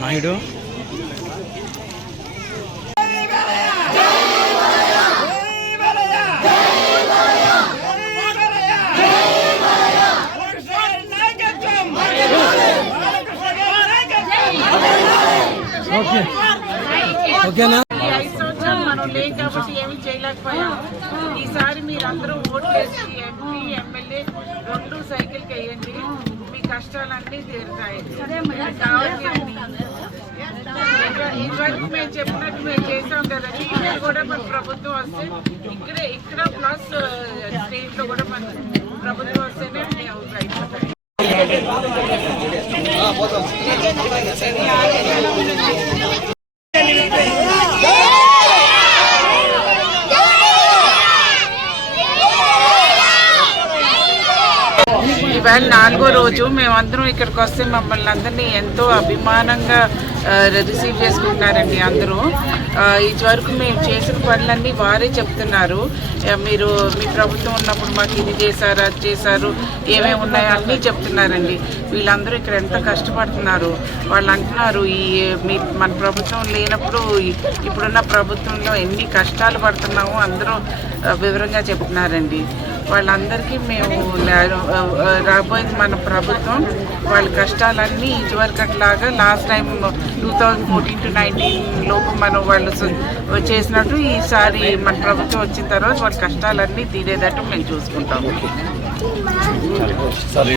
Naidu. Okay. ఓకేనా? ఈ ఐదు సంవత్సరాలు మనం లేం కాబట్టి ఏమీ చేయలేకపోయాము ఈసారి మీరందరూ ఓటు వేసి ఎంపీ ఎమ్మెల్యే రెండు సైకిల్ వేయండి. కష్టాలన్నీ తీరుతాయి. ఇదివరకు మేము చెప్పినట్టు మేము చేసాం కదండి ఇక్కడ కూడా మన ప్రభుత్వం వస్తే ఇక్కడే ఇక్కడ ప్లస్ స్టేట్లో కూడా మన ప్రభుత్వం వస్తేనే మేము అయిపోతాయి ఇవాళ నాలుగో రోజు మేమందరం ఇక్కడికి వస్తే మమ్మల్ని అందరినీ ఎంతో అభిమానంగా రిసీవ్ చేసుకుంటారండి అందరూ. ఇది ఇదివరకు మేము చేసిన పనులన్నీ వారే చెప్తున్నారు. మీరు మీ ప్రభుత్వం ఉన్నప్పుడు మాకు ఇది చేశారు అది చేశారు ఏమేమి ఉన్నాయో అన్నీ చెప్తున్నారండి. వీళ్ళందరూ ఇక్కడ ఎంత కష్టపడుతున్నారు. వాళ్ళు అంటున్నారు ఈ మీ మన ప్రభుత్వం లేనప్పుడు ఇప్పుడున్న ప్రభుత్వంలో ఎన్ని కష్టాలు పడుతున్నామో అందరూ వివరంగా చెప్తున్నారండి. వాళ్ళందరికీ మేము రాబోయేది మన ప్రభుత్వం. వాళ్ళ కష్టాలన్నీ ఇదివరకట్లాగా last time two thousand fourteen to nineteen లోపు మనం వాళ్ళు చేసినట్టు ఈసారి మన ప్రభుత్వం వచ్చిన తర్వాత వాళ్ళ కష్టాలన్నీ తీరేటట్టు మేము చూసుకుంటాము సరే